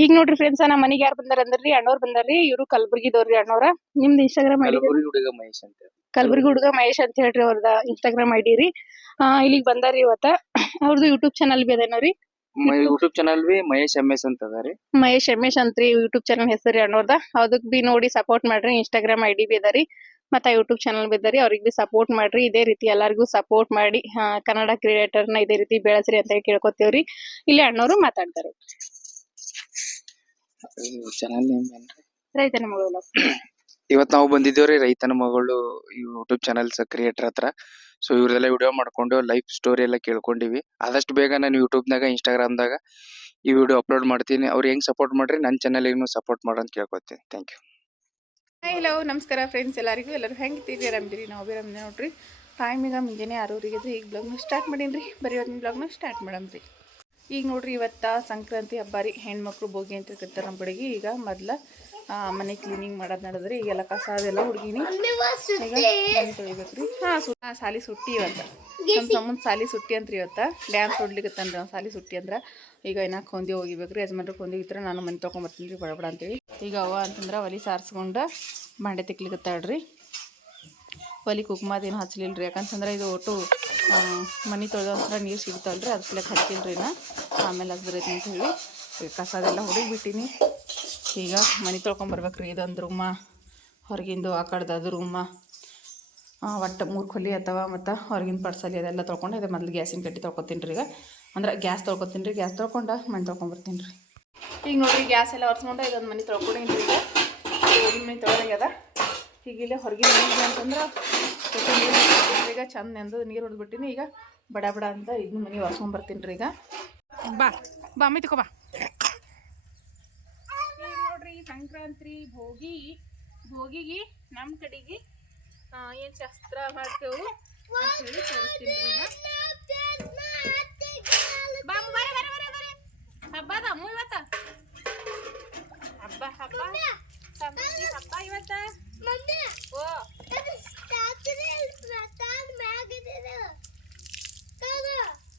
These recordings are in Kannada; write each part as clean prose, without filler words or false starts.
ಈಗ ನೋಡ್ರಿ ಫ್ರೆಂಡ್ಸ್ ನಮ್ಮ ಮನೆಗೆ ಯಾರು ಬಂದಾರ ಅಂದ್ರಿ ಅಣ್ಣವ್ರು ಬಂದಾರ್ರಿ. ಇವರು ಕಲಬುರ್ಗಿದವ್ರಿ ಅಣ್ಣವ್ರ. ನಿಮ್ದು ಇನ್ಸ್ಟಾಗ್ರಾಮ್ ಐಡಿ ಕಲಬುರಗಿ ಹುಡುಗ ಮಹೇಶ್ ಅಂತ ಹೇಳಿ. ಕಲಬುರ್ಗಿ ಹುಡುಗ ಮಹೇಶ್ ಅಂತ ಹೇಳ್ರಿ ಅವ್ರದ ಇನ್ಸ್ಟಾಗ್ರಾಮ್ ಐಡಿ ರೀ. ಇಲ್ಲಿಗೆ ಬಂದಾರಿ ಇವತ್ತ. ಅವ್ರದ್ದು ಯೂಟ್ಯೂಬ್ ಚಾನಲ್ ಬಿ ಅದೇನೋರಿ. ಯೂಟ್ಯೂಬ್ ಚಾನಲ್ ಬಿ ಮಹೇಶ್ MS ಅಂತ ಅದಾರಿ. ಮಹೇಶ್ MS ಅಂತ್ರಿ ಯೂಟ್ಯೂಬ್ ಚಾನಲ್ ಹೆಸರಿ ಅಣ್ಣವ್ರದ. ಅದಕ್ ಬಿ ನೋಡಿ ಸಪೋರ್ಟ್ ಮಾಡ್ರಿ. ಇನ್ಸ್ಟಾಗ್ರಾಮ್ ಐಡಿ ಬಿ ಅದಾರಿ ಮತ್ತ ಯೂಟ್ಯೂಬ್ ಚಾನಲ್ ಬಿ ಅದಾರಿ. ಅವ್ರಿಗೆ ಬಿ ಸಪೋರ್ಟ್ ಮಾಡ್ರಿ. ಇದೇ ರೀತಿ ಎಲ್ಲಾರ್ಗು ಸಪೋರ್ಟ್ ಮಾಡಿ ಕನ್ನಡ ಕ್ರಿಯೇಟರ್ನ ಇದೇ ರೀತಿ ಬೆಳೆಸ್ರಿ ಅಂತ ಕೇಳ್ಕೊತೇವ್ರಿ. ಇಲ್ಲಿ ಅಣ್ಣವ್ರು ಮಾತಾಡ್ತಾರೆ. ಚಾನಲ್ ನೇಮ್ ಏನ್ರಿ? ರೈತನ ಮಗಳು. ಇವತ್ ನಾವು ಬಂದಿದ್ದೇವ್ರಿ ರೈತನ ಮಗಳು ಯೂಟ್ಯೂಬ್ ಚಾನಲ್ಸ್ ಕ್ರಿಯೇಟರ್ ಹತ್ರ. ಸೊ ಇವ್ರದೆಲ್ಲ ವಿಡಿಯೋ ಮಾಡ್ಕೊಂಡು ಲೈಫ್ ಸ್ಟೋರಿ ಎಲ್ಲ ಕೇಳ್ಕೊಂಡಿವಿ. ಆದಷ್ಟು ಬೇಗ ನಾನು ಯೂಟ್ಯೂಬ್ನಾಗ ಇನ್ಸ್ಟಾಗ್ರಾಮ್ದಾಗ ಈ ವಿಡಿಯೋ ಅಪ್ಲೋಡ್ ಮಾಡ್ತೀನಿ. ಅವ್ರು ಹೆಂಗ್ ಸಪೋರ್ಟ್ ಮಾಡ್ರಿ ನನ್ನ ಚಾನಲ್ಗೂ ಸಪೋರ್ಟ್ ಮಾಡ್ರಿ ಅಂತ ಕೇಳ್ಕೊತೀನಿ. Thank you. ಹಲೋ ನಮಸ್ಕಾರ ಫ್ರೆಂಡ್ಸ್ ಎಲ್ಲರಿಗೂ. ಎಲ್ಲರೂ ಹೆಂಗಿದ್ದೀರಿ? ಆರಾಮಿದ್ದೀರಿ? ನಾವು ಬಿ ಆರಾಮಿದ್ದೀವಿ ನೋಡ್ರಿ. ಟೈಮ್ ಈಗ ಮುಂಜಾನೆ 6:00 ಇದ್ರಿ. ಈಗ ಬ್ಲಾಗ್ನ ಸ್ಟಾರ್ಟ್ ಮಾಡೀನಿ. ಬರೀ ಒಂದು ಬ್ಲಾಗ್ನ ಸ್ಟಾರ್ಟ್ ಮಾಡಮ್ರಿ. ಈಗ ನೋಡ್ರಿ ಇವತ್ತ ಸಂಕ್ರಾಂತಿ ಹಬ್ಬ ರೀ. ಹೆಣ್ಮಕ್ಳು ಬೋಗಿ ಅಂತ ಇರ್ತಾರೆ ನಮ್ಮ ಕಡೆಗೆ. ಈಗ ಮೊದ್ಲ ಮನೆ ಕ್ಲೀನಿಂಗ್ ಮಾಡೋದು ನಡೆದ್ರಿ. ಈಗೆಲ್ಲ ಕಸ ಅದೆಲ್ಲ ಹುಡುಗಿನಿ ಈಗ ಮನೆ ತೊಳಿಬೇಕ್ರಿ. ಸಾಲಿ ಸುಟ್ಟಿ ಇವತ್ತು ನಮ್ಮ ಸಂಬಂಧ ಸಾಲಿ ಸುಟ್ಟಿ ಅಂತ್ರಿ. ಇವತ್ತು ಡ್ಯಾನ್ಸ್ ಹೊಡ್ಲಿಕ್ಕತ್ತನ್ರಿ ಅವ್ನು ಸಾಲಿ ಸುಟ್ಟಿ ಅಂದ್ರೆ. ಈಗ ಇನ್ನಾಕ ಹೊಂದಿ ಹೋಗಿಬೇಕ್ರಿ. ಯಜಮಾನ್ರಿಗೆ ಹೊಂದಿ ಇದ್ರೆ ನಾನು ಮನೆ ತೊಗೊಂಬರ್ತೀನಿ ರೀ ಬಡ ಅಂತೇಳಿ. ಈಗ ಅವ್ವ ಅಂತಂದ್ರೆ ಒಲಿ ಸಾರಿಸ್ಕೊಂಡು ಬಾಂಡೆ ತಿಕ್ಲಿಕ್ಕತ್ತಾಳ್ರಿ. ಒಲಿ ಕುಕ್ಮದೇನು ಹಚ್ಚಲಿಲ್ಲ ಯಾಕಂತಂದ್ರೆ ಇದು ಒಟ್ಟು ಮನೆ ತೊಳೆದ್ರೆ ನೀರು ಸಿಗ್ತಾವಲ್ರಿ. ಅದಕ್ಕೆ ಹಚ್ಚಿಲ್ರಿ ನಾ. ಆಮೇಲೆ ಹಚ್ದ್ರೈತಿ ಅಂತ ಹೇಳಿ ಕಸದೆಲ್ಲ ಹುಡುಗಿಬಿಟ್ಟಿನಿ. ಈಗ ಮನೆ ತೊಳ್ಕೊಂಬರ್ಬೇಕ್ರಿ. ಇದೊಂದು ರೂಮ, ಹೊರಗಿಂದು ಆ ಕಡೆದು ಅದು ರೂಮ, ಒಟ್ಟು 3 ಕೊಲಿ ಅಥವಾ ಮತ್ತು ಹೊರಗಿನ ಪಡ್ಸಲಿ ಅದೆಲ್ಲ ತೊಳ್ಕೊಂಡು ಇದೆ. ಮೊದಲು ಗ್ಯಾಸಿನ ಕಟ್ಟಿ ತೊಳ್ಕೊತೀನಿ ರೀ. ಈಗ ಅಂದ್ರೆ ಗ್ಯಾಸ್ ತೊಳ್ಕೊತೀನಿ ರೀ. ಗ್ಯಾಸ್ ತೊಳ್ಕೊಂಡು ಮನೆ ತೊಳ್ಕೊಂಬರ್ತೀನಿ ರೀ. ಈಗ ನೋಡಿರಿ ಗ್ಯಾಸ್ ಎಲ್ಲ ಒರೆಸ್ಕೊಂಡು ಇದೊಂದು ಮನೆ ತೊಳ್ಕೊಂಡೀನಿ ರೀ. ಈಗ ಹೊರಗಿನ ಮನೆ ತೊಳೆದಾಗ್ಯದ. ಹೀಗಿಲ್ಲೇ ಹೊರಗಿನ ಮನೆಗೆ ಅಂತಂದ್ರೆ ಈಗ ಚಂದ ನೆಂದು ನೀರು ಹೊಡೆದ್ಬಿಟ್ಟಿನಿ. ಈಗ ಬಡ ಅಂತ ಇದನ್ನ ಮನೆ ಒರೆಸ್ಕೊಂಬರ್ತೀನಿ ರೀ. ಈಗ ಬಾ ಅಮ್ಮಿ ತಗೋ ಬಾ. ಈಗ ನೋಡ್ರಿ ಸಂಕ್ರಾಂತಿ ಭೋಗಿಗೆ ನಮ್ಮ ಕಡೆಗೆ ಏನು ಶಾಸ್ತ್ರ ಮಾಡ್ತೇವೆ ಅಂತ ಹೇಳಿ ತೋರಿಸ್ತೀನಿ ರೀ. ಈಗ ಬಾ ಹಬ್ಬದ ಅಮ್ಮ ಇವತ್ತ ಹಬ್ಬ ಸಮೃದ್ಧಿ ಹಬ್ಬ ಇವತ್ತ. ಓ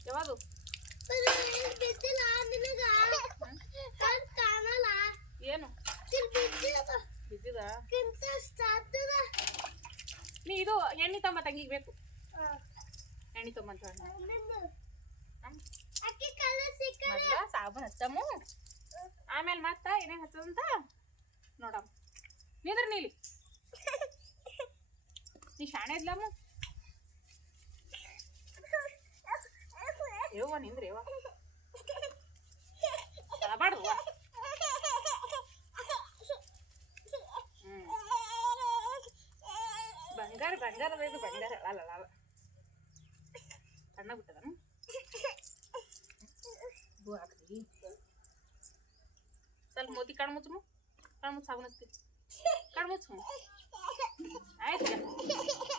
ಯಾವುದು ಏನು ಬಿದ್ದಿದ? ನೀ ಇದು ಎಣ್ಣೆ ತಮ್ಮ ತಂಗಿಗೆ ಬೇಕು. ಎಣ್ಣೆ ತೊಂಬಂತ ಮೊದ್ಲ ಸಾಬೂನು ಹಚ್ಚಮ್ಮು. ಆಮೇಲೆ ಮತ್ತ ಏನೇನು ಹಚ್ಚದಂತ ನೋಡಮ್ಮ. ನಿಂದ್ರ ನೀಲಿ ನೀ ಶಾಣೆ ಇದ್ಲಮ್ಮ. ಯವ್ವ ನಿಂದ್ರಿ ಯವ್ವ ಬಾಡ್ದು. ಬಂಗಾರದ ಇದು ಬಂಗಾರ ಅಲ್ಲ ಸಣ್ಣ ಬಿಟ್ಟದನು ಹಾಕ್ತೀವಿ. ಸ್ವಲ್ಪ ಮೋತಿ ಕಣ್ಮುಚ್ಚು ಸಾಬೂನು ಹಚ್ತೀವಿ. ಕಣ್ಮುಚ್ಚು ಆಯ್ತು.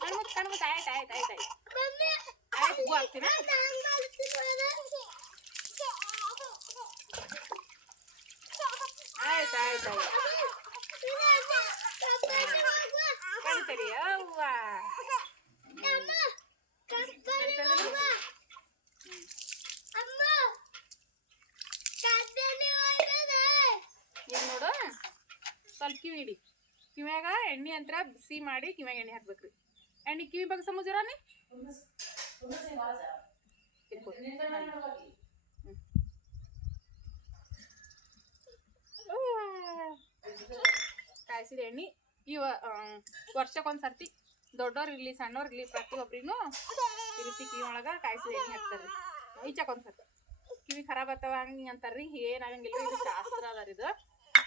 ಕಣ್ಮುಚ್ಚು ಆಯ್ತು ಹೂ ಹಾಕ್ತೀನ. ಆಯ್ತು ಕಣ್ತರಿ ಅವ್ವ. ಈಗ ನೋಡು ಸ್ವಲ್ಪ ಕಿವಿ ಹಿಡಿ. ಕಿವ್ಯಾಗ ಎಣ್ಣೆ ಅಂತ ಬಿಸಿ ಮಾಡಿ ಕಿವ್ಯಾಗ ಎಣ್ಣೆ ಹಾಕ್ಬೇಕ್ರಿ. ಎಣ್ಣೆ ಕಿವಿ ಬಗ್ಗೆ ಸಮುಜರಾನಿ ಕಾಯಿಸಿದ ಎಣ್ಣೆ ಇವ ವರ್ಷಕ್ಕೊಂದ್ಸರ್ತಿ ದೊಡ್ಡವ್ರಿರ್ಲಿ ಸಣ್ಣವ್ರಿರ್ಲಿ ಪ್ರತಿಯೊಬ್ಬರಿಗೂ ಈ ರೀತಿ ಕಿವಿ ಒಳಗೆ ಕಾಯಿಸಿದ ಎಣ್ಣೆ ಹಾಕ್ತಾರ್ರಿ. ಈಚಕ್ಕೊಂದ್ಸರ್ತಿ ಕಿವಿ ಖರಾಬ್ ಆಗ್ತಾವ ಹಂಗೆ ಅಂತಾರ್ರಿ. ಏನಾಗಂಗಿಲ್ಲ. ಇದು ಶಾಸ್ತ್ರ ಅದ ಇದು.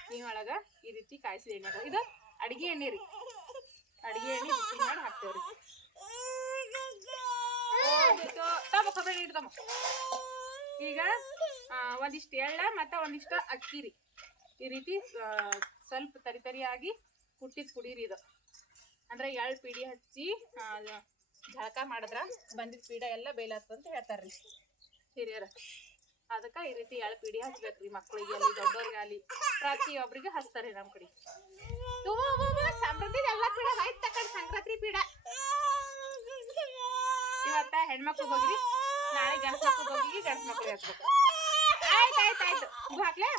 ಕಿವಿ ಒಳಗೆ ಈ ರೀತಿ ಕಾಯಿಸಿದ ಎಣ್ಣೆ ಹಾಕ. ಇದು ಅಡಿಗೆ ಎಣ್ಣೆ ರೀ. ಅಡಿಗೆ ಎಣ್ಣೆ ಬಿಸಿ ಮಾಡಿ ಹಾಕ್ತೇವ್ರಿ. ಕೊಬ್ಬರಿ ಇಡ್ತಮ್ಮ. ಈಗ ಒಂದಿಷ್ಟು ಎಳ್ಳ ಮತ್ತು ಒಂದಿಷ್ಟು ಅಕ್ಕಿ ರೀ. ಈ ರೀತಿ ಸ್ವಲ್ಪ ತರಿಯಾಗಿ ಕುಟ್ಟಿದ್ ಕುಡೀರಿ. ಇದು ಅಂದ್ರೆ ಎಳ್ಳು ಪೀಡಿ ಹಚ್ಚಿ ಜಳಕ ಮಾಡಿದ್ರ ಬಂದಿದ್ದ ಪೀಡ ಎಲ್ಲ ಬೇಲಾಗ್ತದೆ ಅಂತ ಹೇಳ್ತಾರ್ರಿ ಹಿರಿಯರ. ಅದಕ್ಕೆ ಈ ರೀತಿ ಎಳ್ಳು ಪೀಡಿ ಹಚ್ಬೇಕ್ರಿ. ಮಕ್ಕಳಿಗೆ ಅಲ್ಲಿ ದೊಡ್ಡವ್ರಿಗಾಗಲಿ ಪ್ರತಿಯೊಬ್ಬರಿಗೆ ಹಚ್ತಾರೆ ನಮ್ಮ ಕಡೆ. ಸಮೃದ್ಧಿ ಎಲ್ಲ ಪೀಡ ಆಯ್ತು ತಕೊಂಡ್ ಸಂಕ್ರಾಂತಿ ಪೀಡ. ಇವತ್ತ ಹೆಣ್ಮಕ್ಳು ಹೋಗಿರಿ, ನಾಳೆ ಗಂಡ್ಮಕ್ಳು ಹೋಗಿ ಗಂಡ್ಮಕ್ಳಿಗೆ ಹಚ್ಬೇಕು. ಆಯ್ತು ಆಯ್ತು ಉಗು ಹಾಕ್ಲಾ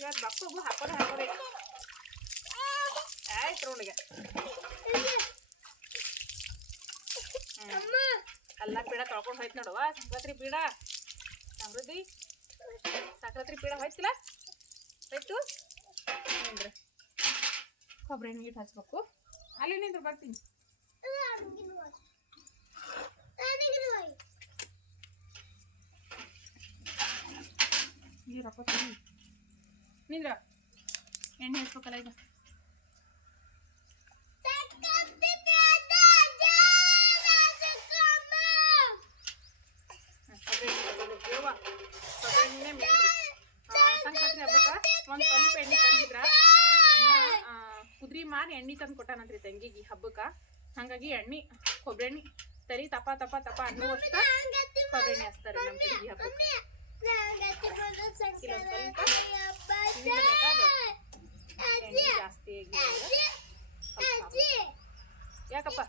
ಇವತ್ತು ಬಕ್ಕು ಉಗು ಹಾಕೋರಿ ಆಯ್ತು ರೌಂಡಿಗೆ ಅಲ್ಲ ಪೀಡ ತೊಳ್ಕೊಂಡು ಹೋಯ್ತು ನೋಡುವ ಸಂಕ್ರಾಂತಿ ಪೀಡ ಸಮೃದ್ಧಿ ಸಂಕ್ರಾಂತಿ ಪೀಡ ಹೋಯ್ತಿಲ್ಲ ಹೋಯ್ತು ಅಂದ್ರೆ ಕೊಬ್ಬರಿ ಎಣ್ಣೆ ಇಟ್ಟು ಹಚ್ಬೇಕು ಅಲ್ಲಿ ನಿಂದ್ರು ಬರ್ತೀನಿ ನೀರು ಹಾಕೋತೀನಿ ನಿಂದ್ರ ಎಣ್ಣೆ ಹಚ್ಬೇಕಲ್ಲ ಈಗ ಸಂಕ್ರಾಂತಿ ಹಬ್ಬಕ್ಕೆ ಒಂದು ಸ್ವಲ್ಪ ಎಣ್ಣೆ ತಂದಿದ್ರ ಅಣ್ಣ ಕುದ್ರಿ ಮಾರಿ ಎಣ್ಣೆ ತಂದು ಕೊಟ್ಟಾನಂತ್ರಿ ತಂಗಿಗೆ ಹಬ್ಬಕ್ಕೆ ಹಾಗಾಗಿ ಎಣ್ಣೆ ಕೊಬ್ಬರಿ ಎಣ್ಣೆ ತರಿ ತಪ ತಪ ತಪ ಅನ್ನುವಷ್ಟ ಕೊಬ್ಬರಿ ಎಣ್ಣೆ ಹಚ್ತಾರೆ ನಮ್ಮ ತಂಗಿ ಹಬ್ಬಕ್ಕೆ ಎಣ್ಣೆ ಜಾಸ್ತಿ ಯಾಕಪ್ಪ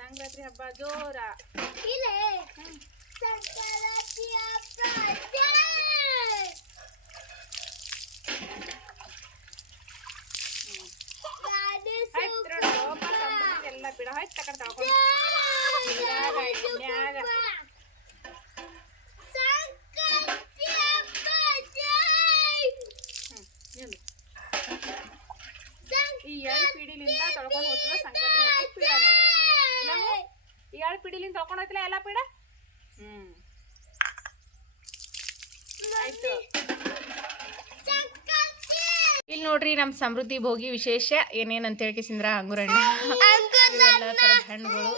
ಸಂಕ್ರಾಂತಿ ಹಬ್ಬ ಜೋರ ಎಲ್ಲ ಬಿಡ ಆಯ್ತು ತಗೊಂಡು ತಗೊಂಡು ಈ ಎರಡು ಪೀಡಿಲಿಂದ ತೊಳ್ಕೊಂಡು ಹೋಗ್ತದ ಸಂಕ್ರಾಂತಿ ಹಬ್ಬ ಪೀಡ ನೋಡ್ರಿ ಇಲ್ಲ ಈ ಎರಡು ಪೀಡಿಲಿಂದ ತೊಳ್ಕೊಂಡು ಹೋಗ್ತಿಲ್ಲ ಎಲ್ಲ ಪೀಡ ಆಯ್ತು ಇಲ್ಲಿ ನೋಡ್ರಿ ನಮ್ಮ ಸಮೃದ್ಧಿ ಭೋಗಿ ವಿಶೇಷ ಏನೇನಂತ ಹೇಳ್ಕೇಸಿಂದ್ರ ಅಂಗುರಣ್ಣ ಎಲ್ಲ ಥರದ ಹಣ್ಣುಗಳು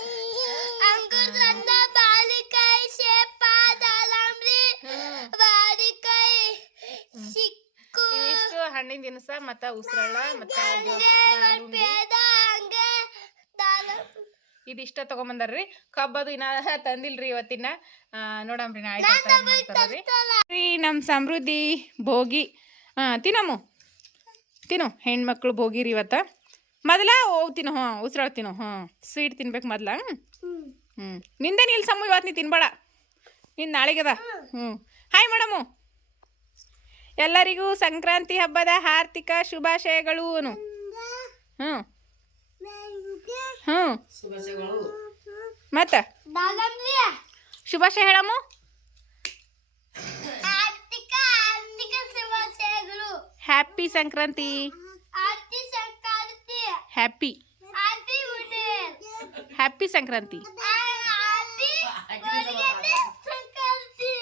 ಇವಿಷ್ಟು ಹಣ್ಣಿನ ದಿನಸ ಮತ್ತ ಉಸ್ರಳ ಮತ್ತ ಇದಿಷ್ಟ ತಗೊಂಬಂದಾರ್ರಿ ಕಬ್ಬದು ಇನ್ನ ತಂದಿಲ್ರಿ ಇವತ್ತಿನ ನೋಡಮ್ರಿ ನಾಳೆ ನಮ್ಮ ಸಮೃದ್ಧಿ ಭೋಗಿ ತಿನ್ನಮ್ಮು ತಿನ್ನು ಹೆಣ್ಮಕ್ಳು ಭೋಗಿರಿ ಇವತ್ತ ಮೊದಲ ತಿನ್ನು ಉಸ್ರಾಳ ತಿನ್ನು ಸ್ವೀಟ್ ತಿನ್ಬೇಕು ಮೊದ್ಲ ನಿಂದೇನು ಇಲ್ಲ ಸಮ್ಮು ಇವತ್ತು ನೀ ತಿನ್ಬೇಡ ನಿಂದು ನಾಳೆಗದ ಹಾಯ್ ಮೇಡಮು ಎಲ್ಲರಿಗೂ ಸಂಕ್ರಾಂತಿ ಹಬ್ಬದ ಹಾರ್ದಿಕ ಶುಭಾಶಯಗಳು ಮತ್ತ ಶುಭಾಶಯ ಹೇಳಮ್ಮು happy Sankranti happy happy Sankranti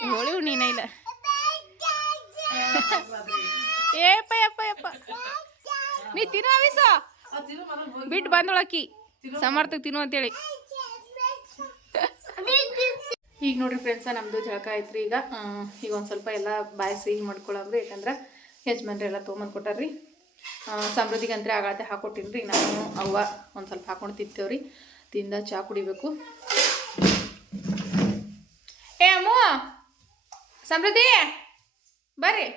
ಹೋಳಿ ನೀನ ಇಲ್ಲ ಏಪ್ಪ ಯಪ್ಪ ಯಪ್ಪ ನೀ ತಿನ್ನು ಅವಿಸ ಬಿಟ್ಟು ಬಂದೊಳಕಿ ಸಮರ್ಥಕ್ಕೆ ತಿನ್ನು ಅಂತೇಳಿ ಈಗ ನೋಡ್ರಿ ಫ್ರೆಂಡ್ಸ ನಮ್ದು ಜಳಕ ಐತ್ರಿ ಈಗ ಒಂದು ಸ್ವಲ್ಪ ಎಲ್ಲ ಬಾಯಿ ಸಿಹಿ ಮಾಡ್ಕೊಳಮ್ರಿ ಯಾಕಂದ್ರೆ ಯಜಮಾನ್ರಿ ಎಲ್ಲ ತೊಗೊಂಬಂದು ಕೊಟ್ಟಾರ್ರಿ ಸಮೃದ್ಧಿಗಂತ್ರೆ ಆಗಾತೆ ಹಾಕೊಟ್ಟಿನ್ರಿ ನಾನು ಅವ್ವ ಒಂದು ಸ್ವಲ್ಪ ಹಾಕೊಂಡು ತಿಂತೇವ್ರಿ ತಿಂದ ಚಹಾ ಕುಡಿಬೇಕು ಏ ಅಮ್ಮು ಸಮೃದ್ಧಿ ಬರ್ರಿ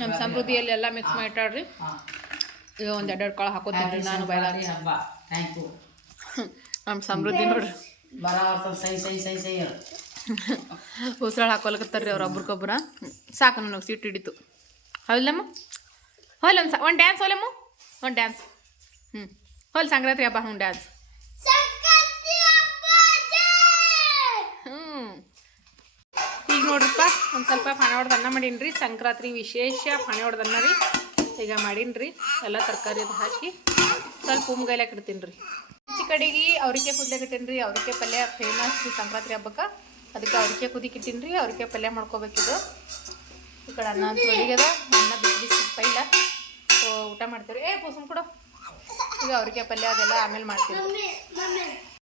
ನಮ್ಮ ಸಮೃದ್ಧಿಯಲ್ಲಿ ಎಲ್ಲ ಮಿಕ್ಸ್ ಮಾಡಿಟ್ಟಾಡ್ರಿ ಈಗ ಒಂದು ಎರಡು ಕಾಳು ಹಾಕೋತೀನಿ ನಾನು ಬಯಲ ನಮ್ಮ ಸಮೃದ್ಧಿ ನೋಡ್ರಿ ಉಸಿರಾಳ ಹಾಕೊಳಕತ್ತಾರ್ರಿ ಅವ್ರು ಒಬ್ರಿಗೊಬ್ರ ಸಾಕು ನನಗೆ ಸೀಟ್ ಹಿಡಿತು ಹೌದಮ್ಮ ಹೊಲ್ ಒಂದು ಡ್ಯಾನ್ಸ್ ಹೊಲಮ್ಮ ಒಂದು ಡ್ಯಾನ್ಸ್ ಹೊಲ್ ಸಂಕ್ರಾಂತಿ ಹಬ್ಬ ಡ್ಯಾನ್ಸ್ ಈಗ ನೋಡ್ರಿಪ್ಪ ಒಂದು ಸ್ವಲ್ಪ ಪಾಣೆ ಹೊಡೆದು ಅನ್ನ ಮಾಡೀನಿ ಸಂಕ್ರಾಂತಿ ವಿಶೇಷ ಪಾಣೆ ಹೊಡೆದು ಅನ್ನ ರೀ ಈಗ ಮಾಡೀನಿ ಎಲ್ಲ ತರಕಾರಿ ಅದು ಹಾಕಿ ಸ್ವಲ್ಪ ಉಮ್ಗೈಲಾಕ ಇಡ್ತೀನಿ ರೀ ಕಡೆಗೆ ಅವ್ರಿಕೆ ಕುದ್ಲಾಕ ಇಟ್ಟೀನಿ ರೀ ಅವ್ರಿಕೆ ಪಲ್ಯ ಫೇಮಸ್ ರೀ ಸಂಕ್ರಾಂತಿ ಹಬ್ಬಕ್ಕೆ ಅದಕ್ಕೆ ಅವ್ರಿಕೆ ಕುದಿಕಿಟ್ಟೀನಿ ರೀ ಅವ್ರಿಕೆ ಪಲ್ಯ ಮಾಡ್ಕೋಬೇಕಿದು ಈ ಕಡೆ ಅನ್ನ ಅಂತ ಒಳಗದ ಅನ್ನ ಬಿಸಿ ಬಿಸಿ ಪೈಲ ಊಟ ಮಾಡ್ತೀವಿ ಏ ಪೂಸನ್ ಕೊಡು ಈಗ ಅವ್ರಿಕೆ ಪಲ್ಯ ಅದೆಲ್ಲ ಆಮೇಲೆ ಮಾಡ್ತೀವಿ